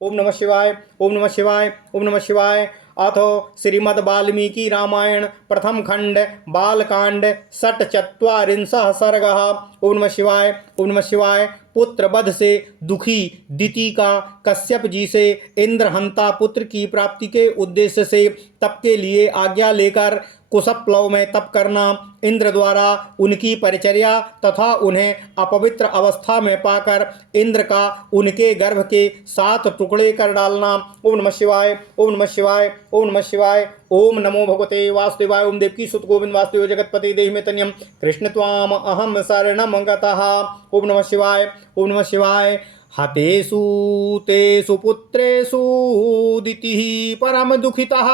ओम नमः शिवाय। ओम नमः शिवाय। ओम नमः शिवाय। अथ श्रीमद् वाल्मीकि रामायण प्रथम खंड बालकांड षट्चत्वारिंशः सर्गः। ओम नमः शिवाय। ओम नमः शिवाय। पुत्र वध से दुखी दिति का कश्यप जी से इंद्रहंता पुत्र की प्राप्ति के उद्देश्य से तप के लिए आज्ञा लेकर कुशप्लव में तप करना, इंद्र द्वारा उनकी परिचर्या तथा उन्हें अपवित्र अवस्था में पाकर इंद्र का उनके गर्भ के 7 टुकड़े कर डालना। ओम नमः शिवाय। ओम नमः शिवाय। ओम नमः शिवाय। ओम नमो भगवते वासुदेवाय। ओम देवकी सुत गोविंद वासुदेव जगतपति देहि में तन्यम कृष्ण त्वाम अहम शरणम गतः। ओम नमः शिवाय। ओम नमः शिवाय। हतेषु तेषु पुत्रेषु दितिः परम दुखितः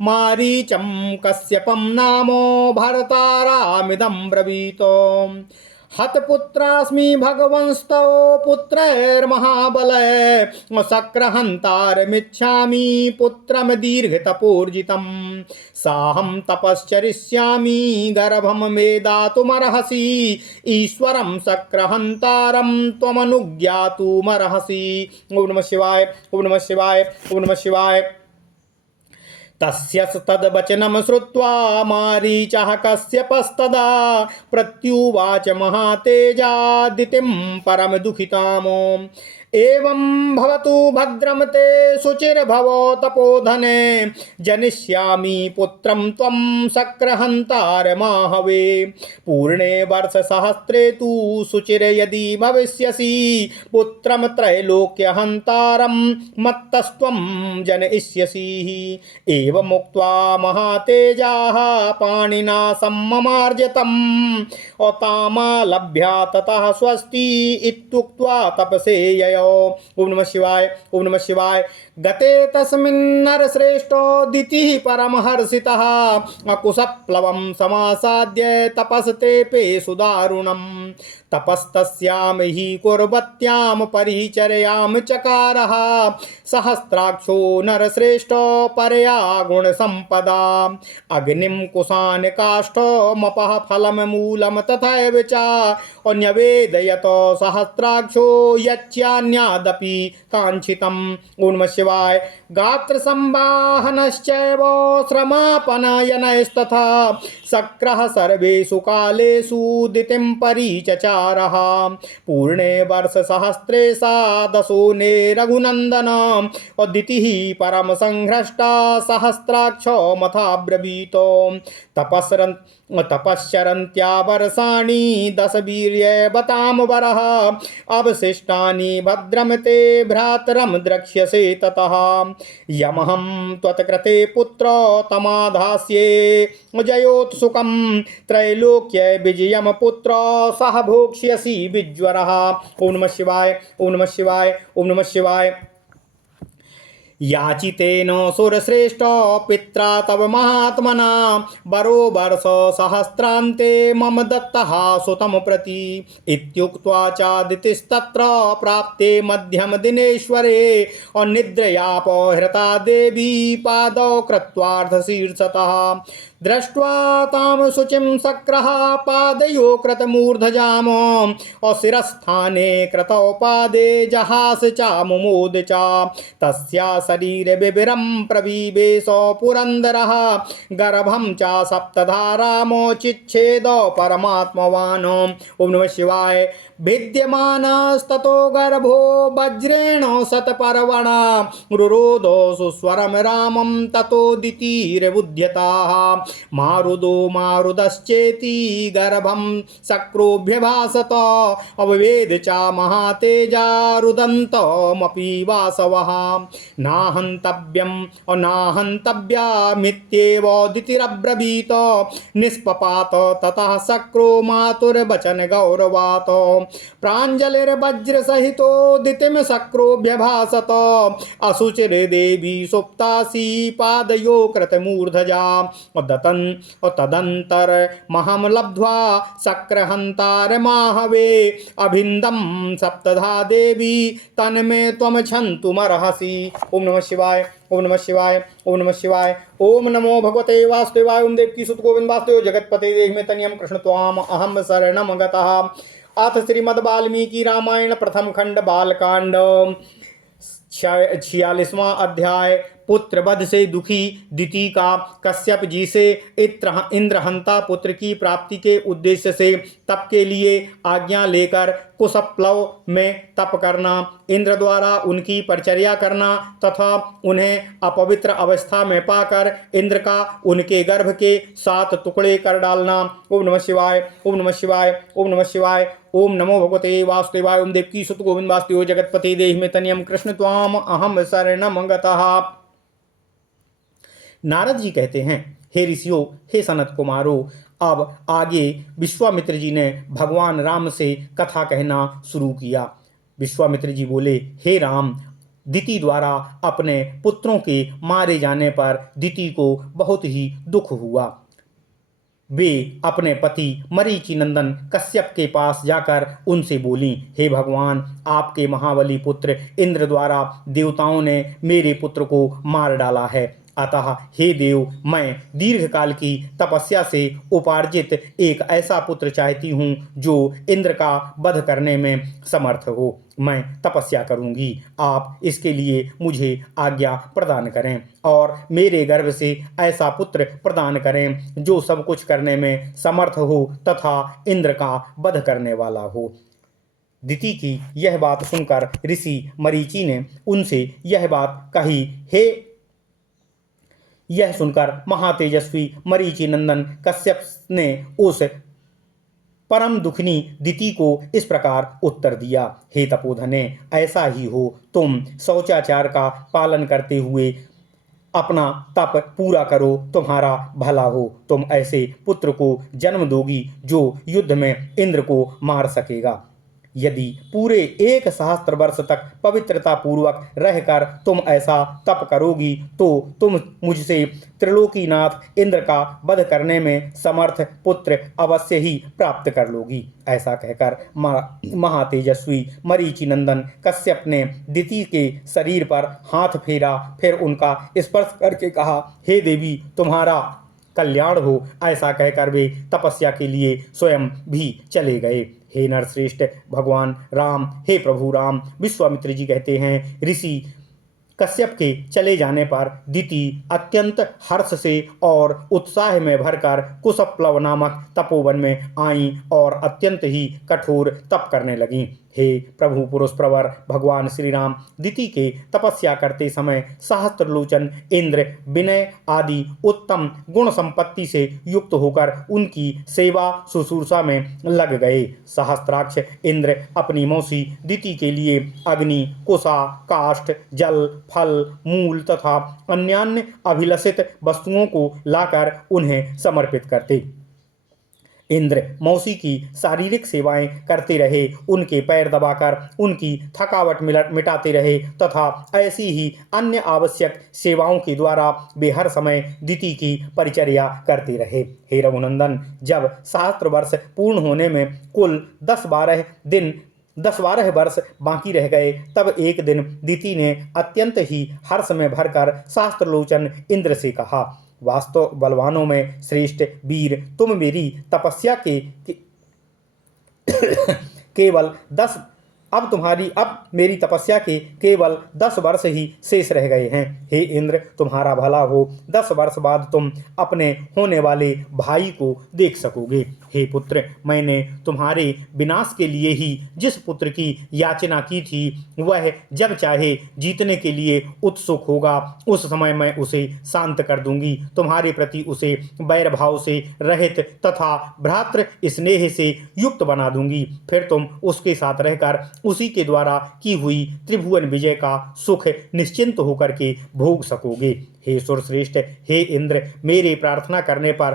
मारीचं कश्यपं नामो भर्तारामिदं ब्रवीत। हतपुत्रास्मि भगवंस्तव पुत्रैर्महाबलैः शक्रहन्तारमिच्छामि पुत्रं दीर्घतपोर्जितं। साहं तपश्चरिष्यामि गर्भं मे दातुमर्हसि ईश्वरं शक्रहन्तारं त्वमनुज्ञातुमर्हसि। ओम नमः शिवाय। ओम नमः शिवाय। ओम नमः शिवाय। तद्वचनं श्रुत्वा मारीचः कश्यपस्तदा प्रत्युवाच महातेजादितिं परम दुखितामो। एवं भवतु भद्रं ते शुचिर्भवो तपोधने जनिष्यामि पुत्रं त्वं शक्रहन्तारमाहवे। पूर्णे वर्षसहस्रे तु शुचिर यदि भविष्यसि पुत्रं त्रैलोक्यहन्तारं मत्तस्त्वं जनयिष्यसि। एवमुक्त्वा महातेजाः पाणिना सम्ममार्जतम् तामालभ्य ततः स्वस्ति इत्युक्त्वा तपसे ययौ। ओम नमः शिवाय। ओम नमः शिवाय। गते तस्मिन् नरश्रेष्ठो दितिः परमहर्षितः अकुशप्लवं समासाद्य तपस्तेपे सुदारुणम्। तपस्तस्यां हि कुर्वत्यां परिचर्यां चकारः सहस्राक्षो नरश्रेष्ठो परया गुणसम्पदा। अग्निं कुशान् काष्ठमपः फलं मूलं तथैव च न्यवेदयत सहस्राक्षो यच्चान्यादपि काञ्छितम्। ओम नमः शिवाय। गात्र संवाहनश्चैव श्रमापनयनस्तथा शक्रः सर्वेषु कालेषु दितिं परिचचारः। पूर्णे वर्षसहस्रे सा दशोने रघुनन्दन दितिः परम संघ्रष्टा सहस्राक्षो मथाब्रवीत। तपश्चरन्त्या वर्षाणि 10 वीर्यवतां वरः अवशिष्टानि भद्रं ते भ्रातरं द्रक्ष्यसे ततः। यमहं त्वत्कृते पुत्र तमाधास्ये जयोत्सुकं त्रैलोक्य विजयं पुत्र सह भोक्ष्यसि विज्वरः। ओम नमः शिवाय। ओम नमः शिवाय। ओम नमः शिवाय। याचितेन सुरश्रेष्ठ पित्रा तव महात्मना वरो वर्ष सहस्रान्ते मम दत्तः सुतं प्रति। इत्युक्त्वा चादितिस्तत्र प्राप्ते मध्यम दिनेश्वरे अनिद्रयापहृता देवी पादौ कृत्वार्धशीर्षतः। दृष्ट्वा तां शुचिं शक्रः पादयो कृतमूर्धजाम अशिरस्थाने कृतौ पादे जहास चामुमोद च। तस्या शरीर विविरं प्रविवेश पुरन्दरः गर्भं च सप्तधारामोचिच्छेद परमात्मवान्। ओम नमः शिवाय। भिद्यमानस्ततो गर्भो वज्रेण शतपर्वणा रुरोधो सुस्वरं रामं ततो दितिर्बुध्यताः। मारुदो मारुदश्चेति गर्भं शक्रोऽभ्यभासत अववेद च महातेजा रुदन्तमपि वासवः। नाहन्तव्यम् अनाहन्तव्यामित्येव दितिरब्रवीत निष्पपात ततः शक्रो मातुर्वचन गौरवात्। प्राञ्जलिर्वज्रसहितो दितिं शक्रोऽभ्यभासत अशुचिर्देवी सुप्तासि पादयो कृतमूर्धजा। तदन्तरमहं लब्ध्वा शक्रहन्तारमाहवे अभिन्दं सप्तधा देवी तन्मे त्वं क्षन्तुमर्हसि। ओम नमः शिवाय। ओम नमः शिवाय। ओम नमः शिवाय। ओम नमो भगवते वासुदेवाय। ओम देवकी सुत गोविंद वासुदेव जगतपते देहि में तन्यम कृष्ण त्वाम अहम शरणम गतः। अथ श्रीमद् वाल्मीकि रामायण प्रथम खंड बालकांड 46वां अध्याय। पुत्र वध से दुखी दिति का कश्यप जी से इंद्रहंता पुत्र की प्राप्ति के उद्देश्य से तप के लिए आज्ञा लेकर कुशप्लव में तप करना, इंद्र द्वारा उनकी परिचर्या करना तथा उन्हें अपवित्र अवस्था में पाकर इंद्र का उनके गर्भ के 7 टुकड़े कर डालना। ओम नमः शिवाय, ओम नमः शिवाय, ओम नमः शिवाय। ओम नमो भगवते वासुदेवाय। ओम देवकी सुत गोविंद वासुदेव जगतपते देहि में तनियम कृष्ण त्वाम अहम शरणम गतः। नारद जी कहते हैं, हे ऋषियों, हे सनत कुमारों, अब आगे विश्वामित्र जी ने भगवान राम से कथा कहना शुरू किया। विश्वामित्र जी बोले, हे राम, दिति द्वारा अपने पुत्रों के मारे जाने पर दिति को बहुत ही दुख हुआ। वे अपने पति मरीचि नंदन कश्यप के पास जाकर उनसे बोली, हे भगवान, आपके महाबली पुत्र इंद्र द्वारा देवताओं ने मेरे पुत्र को मार डाला है। अतः हे देव, मैं दीर्घकाल की तपस्या से उपार्जित एक ऐसा पुत्र चाहती हूँ जो इंद्र का वध करने में समर्थ हो। मैं तपस्या करूँगी, आप इसके लिए मुझे आज्ञा प्रदान करें और मेरे गर्भ से ऐसा पुत्र प्रदान करें जो सब कुछ करने में समर्थ हो तथा इंद्र का वध करने वाला हो। दिति की यह बात सुनकर ऋषि मरीचि ने उनसे यह बात कही। यह सुनकर महातेजस्वी मरीचि नंदन कश्यप ने उस परम दुखनी दिति को इस प्रकार उत्तर दिया, हे तपोधने, ऐसा ही हो, तुम शौचाचार का पालन करते हुए अपना तप पूरा करो, तुम्हारा भला हो। तुम ऐसे पुत्र को जन्म दोगी जो युद्ध में इंद्र को मार सकेगा। यदि पूरे 1 सहस्त्र वर्ष तक पवित्रता पूर्वक रहकर तुम ऐसा तप करोगी तो तुम मुझसे त्रिलोकीनाथ इंद्र का वध करने में समर्थ पुत्र अवश्य ही प्राप्त कर लोगी। ऐसा कहकर महातेजस्वी मरीचि नंदन कश्यप ने दिति के शरीर पर हाथ फेरा, फिर उनका स्पर्श करके कहा, हे देवी, तुम्हारा कल्याण हो। ऐसा कहकर वे तपस्या के लिए स्वयं भी चले गए। हे नरश्रेष्ठ भगवान राम, हे प्रभु राम, विश्वामित्र जी कहते हैं, ऋषि कश्यप के चले जाने पर दिति अत्यंत हर्ष से और उत्साह में भरकर कुशप्लव नामक तपोवन में आईं और अत्यंत ही कठोर तप करने लगीं। हे प्रभु पुरुष प्रवर भगवान श्री राम, दिति के तपस्या करते समय सहस्त्रलोचन इंद्र विनय आदि उत्तम गुण संपत्ति से युक्त होकर उनकी सेवा शुश्रूषा में लग गए। सहस्त्राक्ष इंद्र अपनी मौसी दिति के लिए अग्नि, कुशा, काष्ठ, जल, फल, मूल तथा अन्यान्य अभिलषित वस्तुओं को लाकर उन्हें समर्पित करते। इंद्र मौसी की शारीरिक सेवाएं करते रहे, उनके पैर दबाकर उनकी थकावट मिटाते रहे तथा ऐसी ही अन्य आवश्यक सेवाओं के द्वारा वे हर समय दिति की परिचर्या करते रहे। हे रघुनंदन, जब सहस्त्र वर्ष पूर्ण होने में कुल 10-12 वर्ष बाकी रह गए, तब एक दिन दिति ने अत्यंत ही हर्ष में भरकर सहस्त्रलोचन इंद्र से कहा, वास्तव बलवानों में श्रेष्ठ वीर, तुम मेरी तपस्या के केवल 10 अब मेरी तपस्या के केवल 10 वर्ष ही शेष रह गए हैं। हे इंद्र, तुम्हारा भला हो, 10 वर्ष बाद तुम अपने होने वाले भाई को देख सकोगे। हे पुत्र, मैंने तुम्हारे विनाश के लिए ही जिस पुत्र की याचना की थी, वह जब चाहे जीतने के लिए उत्सुक होगा, उस समय मैं उसे शांत कर दूंगी। तुम्हारे प्रति उसे वैर भाव से रहित तथा भ्रातृ स्नेह से युक्त बना दूंगी। फिर तुम उसके साथ रहकर उसी के द्वारा की हुई त्रिभुवन विजय का सुख निश्चिंत होकर के भोग सकोगे। हे सुरश्रेष्ठ, हे इंद्र, मेरे प्रार्थना करने पर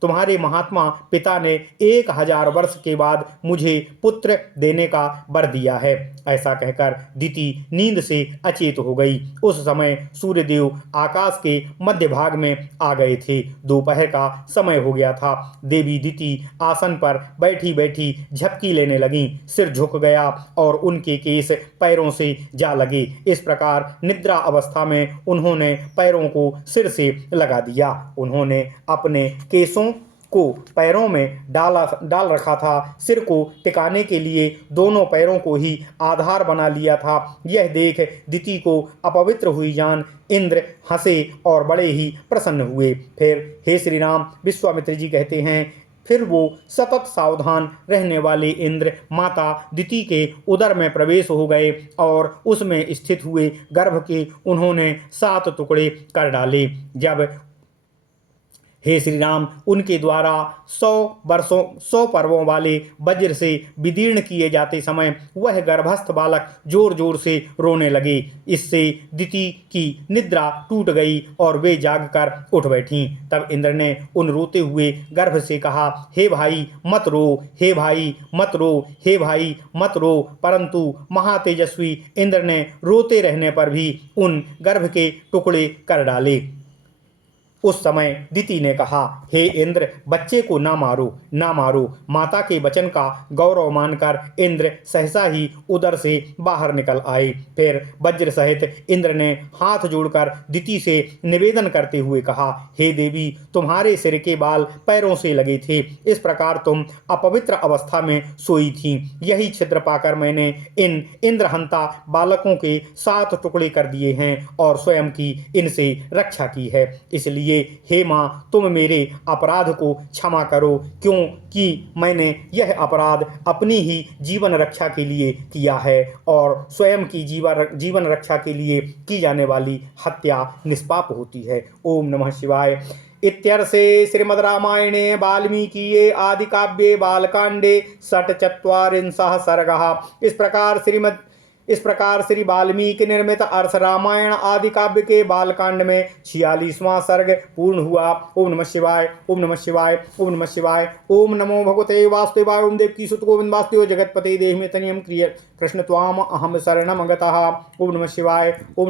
तुम्हारे महात्मा पिता ने 1000 वर्ष के बाद मुझे पुत्र देने का वर दिया है। ऐसा कहकर दिति नींद से अचेत हो गई। उस समय सूर्यदेव आकाश के मध्य भाग में आ गए थे। दोपहर का समय हो गया था। देवी दिति आसन पर बैठी बैठी झपकी लेने लगीं। सिर झुक गया और उनके केस पैरों से जा लगे। इस प्रकार निद्रा अवस्था में उन्होंने पैरों को सिर से लगा दिया। उन्होंने अपने केसों को पैरों में डाल रखा था। सिर को टिकाने के लिए दोनों पैरों को ही आधार बना लिया था। यह देख दिति को अपवित्र हुई जान इंद्र हंसे और बड़े ही प्रसन्न हुए। फिर हे श्री राम, विश्वामित्र जी कहते हैं, फिर वो सतत सावधान रहने वाले इंद्र माता दिति के उदर में प्रवेश हो गए और उसमें स्थित हुए गर्भ के उन्होंने 7 टुकड़े कर डाले। जब हे श्री राम, उनके द्वारा 100 पर्वों वाले वज्र से विदीर्ण किए जाते समय वह गर्भस्थ बालक जोर जोर से रोने लगे। इससे दिति की निद्रा टूट गई और वे जागकर उठ बैठीं। तब इंद्र ने उन रोते हुए गर्भ से कहा, हे भाई मत रो, हे भाई मत रो, हे भाई मत रो। परंतु महातेजस्वी इंद्र ने रोते रहने पर भी उन गर्भ के टुकड़े कर डाले। उस समय दिति ने कहा, हे इंद्र, बच्चे को ना मारो, ना मारो। माता के वचन का गौरव मानकर इंद्र सहसा ही उदर से बाहर निकल आए। फिर वज्र सहित इंद्र ने हाथ जोड़कर दिति से निवेदन करते हुए कहा, हे देवी, तुम्हारे सिर के बाल पैरों से लगे थे, इस प्रकार तुम अपवित्र अवस्था में सोई थी। यही छिद्र पाकर मैंने इन इंद्रहंता बालकों के 7 टुकड़े कर दिए हैं और स्वयं की इनसे रक्षा की है। इसलिए हे माँ, तुम मेरे अपराध को क्षमा करो, क्योंकि मैंने यह अपराध अपनी ही जीवन रक्षा के लिए किया है और स्वयं की जीवन रक्षा के लिए की जाने वाली हत्या निष्पाप होती है। ओम नमः शिवाय। इत्यर्थे श्रीमद् रामायणे वाल्मीकिये आदि काव्ये बालकांडे 44 सर्गः। इस प्रकार श्री वाल्मीकि निर्मित अर्थ रामायण आदि काव्य के बालकांड में 46वां सर्ग पूर्ण हुआ। ओम नमः शिवाय, ओम नमः शिवाय, ओम नमः शिवाय। ओम नमो भगवते वासुदेवाय। ओम देवकी सुत गोविंद वासुदेव जगतपते देहि में तनियम कृष्ण त्वाम अहम शरणम गतः। ओम नमः शिवाय। ओम